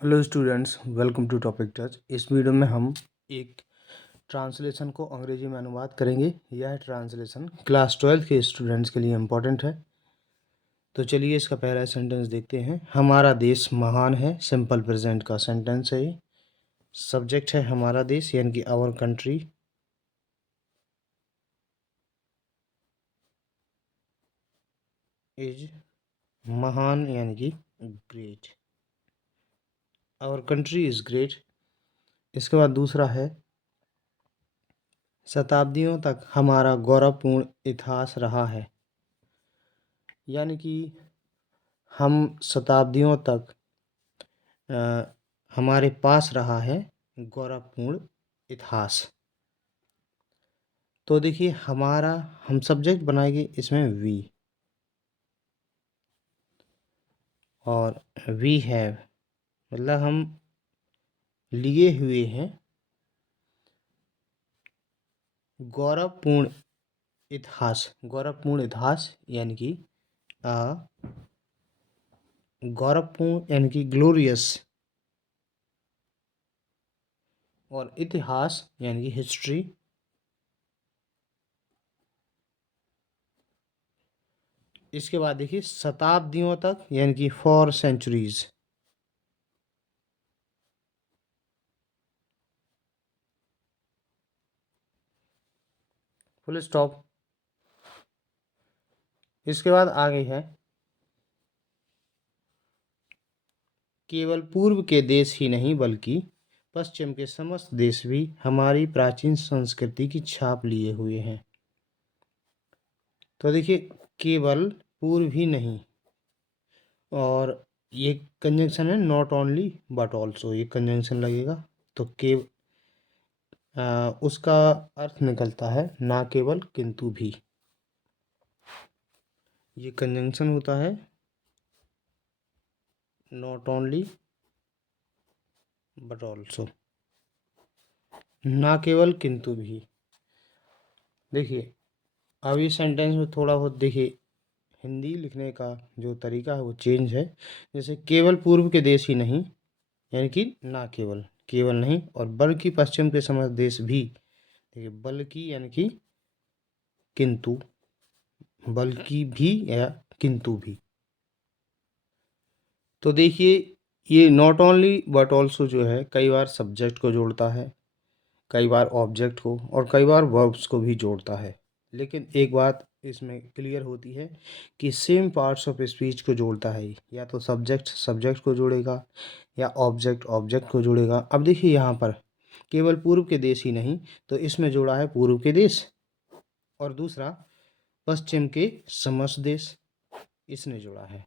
Hello students, welcome to topic touch. इस video में हम एक ट्रांसलेशन को अंग्रेजी में अनुवाद करेंगे। यह ट्रांसलेशन क्लास 12 के स्टूडेंट्स के लिए इम्पोर्टेंट है। तो चलिए इसका पहला सेंटेंस देखते हैं। हमारा देश महान है, सिंपल प्रेजेंट का सेंटेंस है ये। सब्जेक्ट है हमारा देश यानी कि आवर कंट्री। इज महान यानी कि great. Our country is great. इसके बाद दूसरा है शताब्दियों तक हमारा गौरवपूर्ण इतिहास रहा है, यानी कि हम शताब्दियों तक हमारे पास रहा है गौरवपूर्ण इतिहास। तो देखिए हमारा हम सब्जेक्ट बनाएंगे इसमें वी, और वी हैव मतलब हम लिए हुए हैं गौरवपूर्ण इतिहास। गौरवपूर्ण इतिहास यानी कि गौरवपूर्ण यानी कि ग्लोरियस, और इतिहास यानी कि हिस्ट्री। इसके बाद देखिए शताब्दियों तक यानी कि 4 सेंचुरीज। Full stop. इसके बाद आगे है केवल पूर्व के देश ही नहीं बल्कि पश्चिम के समस्त देश भी हमारी प्राचीन संस्कृति की छाप लिए हुए हैं। तो देखिए केवल पूर्व ही नहीं, और ये कंजंक्शन है नॉट ओनली बट ऑल्सो, ये कंजंक्शन लगेगा तो उसका अर्थ निकलता है ना केवल किंतु भी। ये कंजंक्शन होता है नॉट ओनली बट ऑल्सो, ना केवल किंतु भी। देखिए अब इस सेंटेंस में थोड़ा बहुत देखिए हिंदी लिखने का जो तरीका है वो चेंज है। जैसे केवल पूर्व के देश ही नहीं यानी कि ना केवल, केवल नहीं, और बल्कि पश्चिम के समस्त देश भी। देखिए बल्कि यानी कि किंतु, बल्कि भी या किंतु भी। तो देखिए ये नॉट ओनली बट ऑल्सो जो है कई बार सब्जेक्ट को जोड़ता है, कई बार ऑब्जेक्ट को, और कई बार वर्ब्स को भी जोड़ता है। लेकिन एक बात इसमें क्लियर होती है कि सेम पार्ट्स ऑफ स्पीच को जोड़ता है। या तो सब्जेक्ट सब्जेक्ट को जोड़ेगा या ऑब्जेक्ट ऑब्जेक्ट को जोड़ेगा। अब देखिए यहाँ पर केवल पूर्व के देश ही नहीं, तो इसमें जोड़ा है पूर्व के देश, और दूसरा पश्चिम के समस्त देश, इसने जोड़ा है।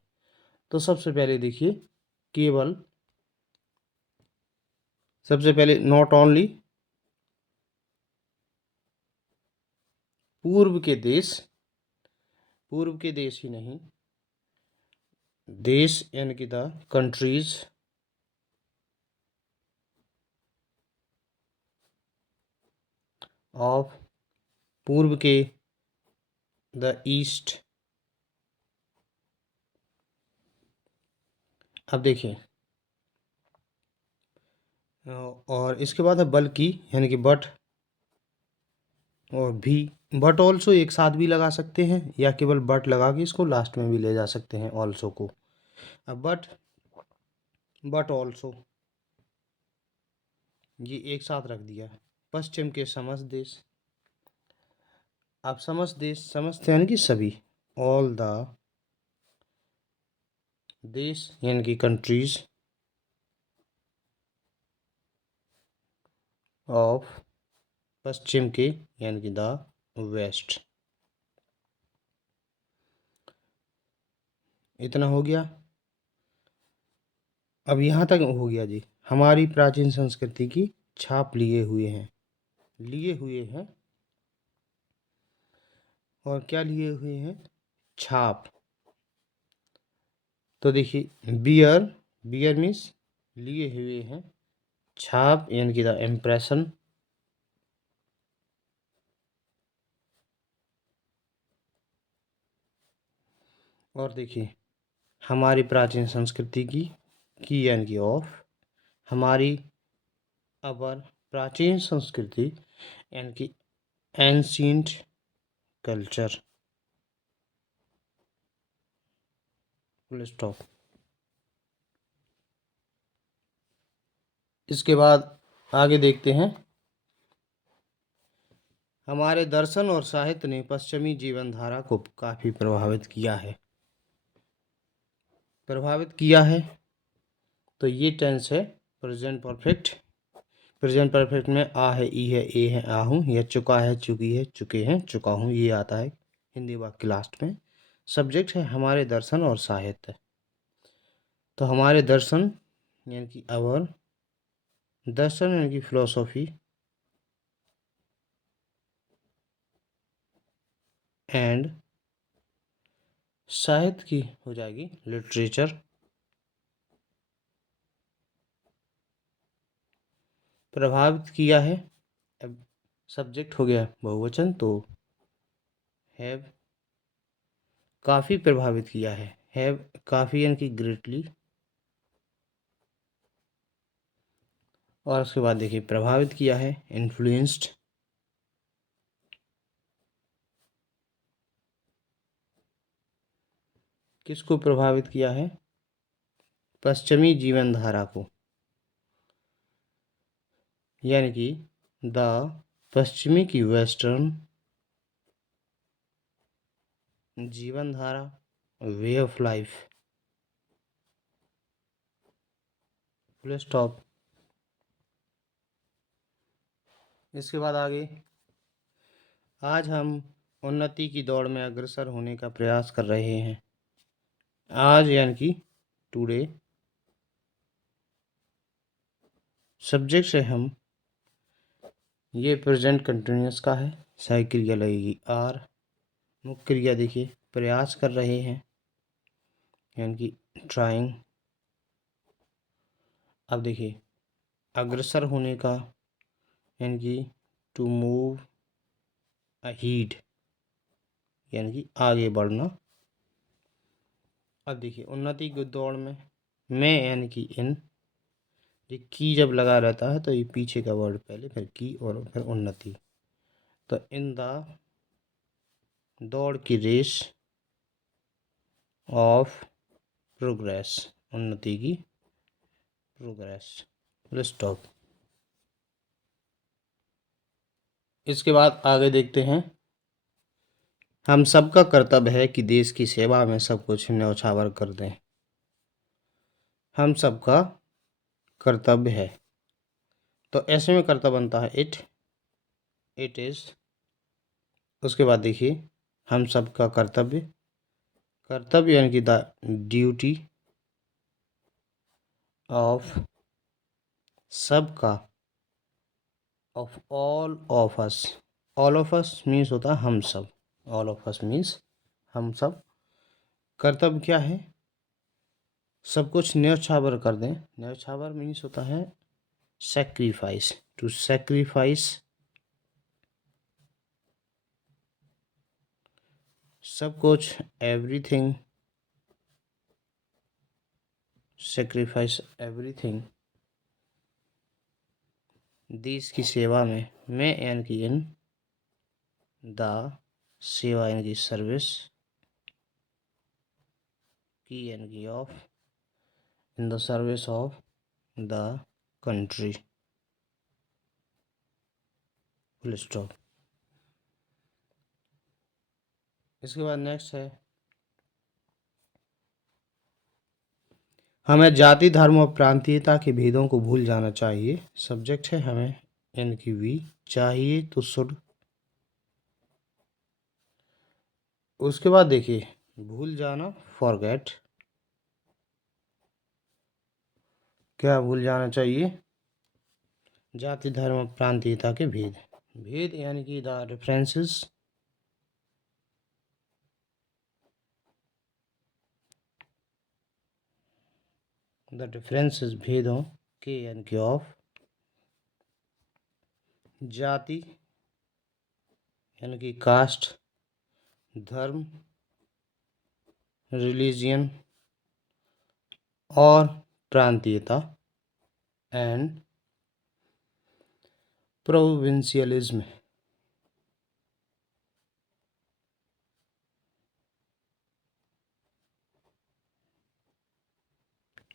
तो सबसे पहले देखिए केवल, सबसे पहले नॉट ओनली पूर्व के देश, पूर्व के देश ही नहीं, देश यानी कि द कंट्रीज ऑफ, पूर्व के द ईस्ट। अब देखिए और इसके बाद है बल्कि यानी कि बट, और भी। बट ऑल्सो एक साथ भी लगा सकते हैं या केवल बट लगा के इसको लास्ट में भी ले जा सकते हैं ऑल्सो को। अब बट ऑल्सो ये एक साथ रख दिया। पश्चिम के समस्त देश, अब समस्त देश, समस्त यानी कि सभी, ऑल द देश यानी कि कंट्रीज ऑफ, पश्चिम के यानी कि द वेस्ट। इतना हो गया। अब यहाँ तक हो गया जी। हमारी प्राचीन संस्कृति की छाप लिए हुए हैं, लिए हुए हैं, और क्या लिए हुए हैं, छाप। तो देखिए बियर, बियर मीन्स लिए हुए हैं, छाप यानी कि द इम्प्रेशन। और देखिए हमारी प्राचीन संस्कृति की यानी कि ऑफ, हमारी अवर प्राचीन संस्कृति यानी कि एंशिएंट कल्चर। Full stop. इसके बाद आगे देखते हैं। हमारे दर्शन और साहित्य ने पश्चिमी जीवन धारा को काफी प्रभावित किया है। तो ये टेंस है प्रेजेंट परफेक्ट। प्रेजेंट परफेक्ट में आ है, ई है, ए है, आ हूँ, या चुका है, चुकी है, चुके हैं, चुका हूँ, ये आता है हिंदी वाक्य लास्ट में। सब्जेक्ट है हमारे दर्शन और साहित्य। तो हमारे दर्शन यानी कि अवर, दर्शन यानी कि फिलोसॉफी, एंड साहित्य की हो जाएगी लिटरेचर। प्रभावित किया है, अब सब्जेक्ट हो गया बहुवचन तो हैव। काफ़ी प्रभावित किया है, हैव काफ़ी यानी कि ग्रेटली। और उसके बाद देखिए प्रभावित किया है इन्फ्लुएंस्ड। किसको प्रभावित किया है? पश्चिमी जीवन धारा को, यानी कि द पश्चिमी की वेस्टर्न जीवन धारा, way of life. Full stop. इसके बाद आगे, आज हम उन्नति की दौड़ में अग्रसर होने का प्रयास कर रहे हैं। आज यानी कि टुडे। सब्जेक्ट से हम, ये प्रेजेंट कंटिन्यूअस का है, सहायक क्रिया लगेगी आर। मुख्य क्रिया देखिए प्रयास कर रहे हैं यानी कि ट्राइंग। अब देखिए अग्रसर होने का यानी कि टू मूव अहीड, यानी कि आगे बढ़ना। अब देखिए उन्नति की दौड़ में यानी कि इन, ये की जब लगा रहता है तो ये पीछे का वर्ड पहले, फिर की और फिर उन्नति। तो इन द दौड़ की रेस ऑफ प्रोग्रेस, उन्नति की प्रोग्रेस। स्टॉप। इसके बाद आगे देखते हैं। हम सबका कर्तव्य है कि देश की सेवा में सब कुछ न्यौछावर कर दें। हम सबका कर्तव्य है, तो ऐसे में कर्तव्य बनता है इट इज। उसके बाद देखिए हम सबका कर्तव्य यानी कि द ड्यूटी ऑफ सबका, of all of us. All of us means होता है हम सब, ऑल ऑफ अस मीन्स हम सब। कर्तव्य क्या है? सब कुछ न्यौछावर कर दें। न्यौछावर मीन्स होता है sacrifice, to sacrifice सब कुछ, everything, sacrifice everything देश की सेवा में यानी कि इन द, सेवा यानी कि सर्विस, की यानी कि of, in the service of the country. Full stop. इसके बाद नेक्स्ट है, हमें जाति धर्म और प्रांतीयता के भेदों को भूल जाना चाहिए। सब्जेक्ट है हमें यानी कि वी, चाहिए तो शुड। उसके बाद देखिए भूल जाना फॉरगेट। क्या भूल जाना चाहिए? जाति धर्म प्रांतीयता के भेद यानी कि द डिफरेंसेस। द डिफरेंसेस भेदों के यानी कि ऑफ। जाति यानी कि कास्ट, धर्म रिलीजियन, और प्रांतीयता एंड प्रोविंशियलिज्म।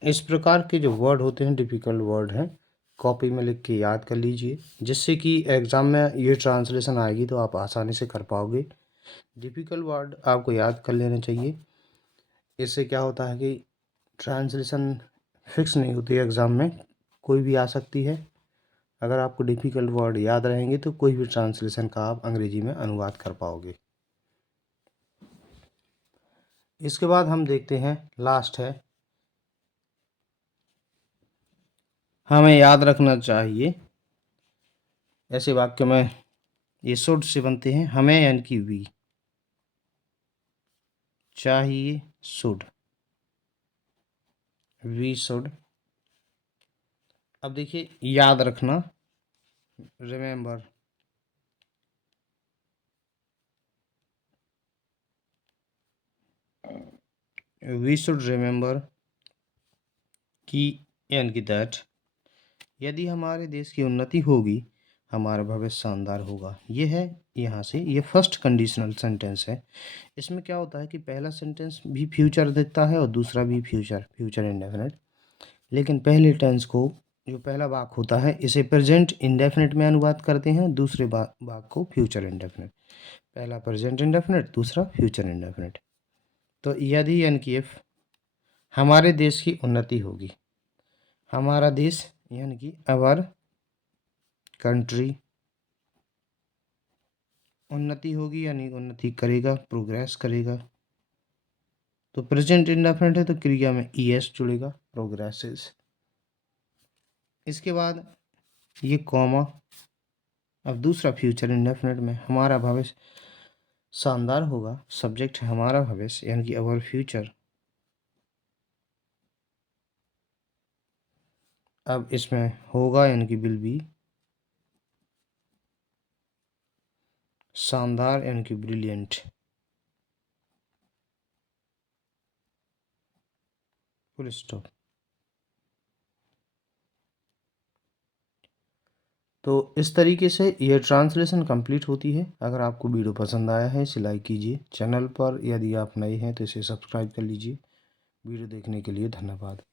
इस प्रकार के जो वर्ड होते हैं डिफ़िकल्ट वर्ड हैं, कॉपी में लिख के याद कर लीजिए, जिससे कि एग्ज़ाम में ये ट्रांसलेशन आएगी तो आप आसानी से कर पाओगे। डिफ़िकल्ट वर्ड आपको याद कर लेने चाहिए। इससे क्या होता है कि ट्रांसलेशन फिक्स नहीं होती है, एग्ज़ाम में कोई भी आ सकती है। अगर आपको डिफ़िकल्ट वर्ड याद रहेंगे तो कोई भी ट्रांसलेशन का आप अंग्रेजी में अनुवाद कर पाओगे। इसके बाद हम देखते हैं, लास्ट है, हमें याद रखना चाहिए ऐसे वाक्य में ये शुड से बनते हैं, हमें यानी कि वी, चाहिए शुड, वी शुड। अब देखिए याद रखना, रिमेंबर, वी शुड रिमेंबर कि यानी कि दैट, यदि हमारे देश की उन्नति होगी हमारा भविष्य शानदार होगा। ये है यहाँ से, ये फर्स्ट कंडीशनल सेंटेंस है। इसमें क्या होता है कि पहला सेंटेंस भी फ्यूचर देता है और दूसरा भी फ्यूचर इंडेफिनिट। लेकिन पहले टेंस को, जो पहला वाक्य होता है, इसे प्रेजेंट इंडेफिनिट में अनुवाद करते हैं, दूसरे वाक्य को फ्यूचर इंडेफिनिट। पहला प्रेजेंट इंडेफिनिट, दूसरा फ्यूचर इंडेफिनिट। तो यदि यानी कि इफ हमारे देश की उन्नति होगी, हमारा देश यानी कि अवर कंट्री, उन्नति होगी यानी उन्नति करेगा, प्रोग्रेस करेगा। तो प्रेजेंट इंडेफिनिट है तो क्रिया में ईएस जुड़ेगा, प्रोग्रेसेस। इसके बाद ये कॉमा, अब दूसरा फ्यूचर इंडेफिनिट में, हमारा भविष्य शानदार होगा, सब्जेक्ट है हमारा भविष्य यानी कि अवर फ्यूचर। अब इसमें होगा यानी कि विल बी, शानदार यानी कि ब्रिलियंट, फुल स्टॉप। तो इस तरीके से यह ट्रांसलेशन कंप्लीट होती है। अगर आपको वीडियो पसंद आया है इसे लाइक कीजिए, चैनल पर यदि आप नए हैं तो इसे सब्सक्राइब कर लीजिए। वीडियो देखने के लिए धन्यवाद।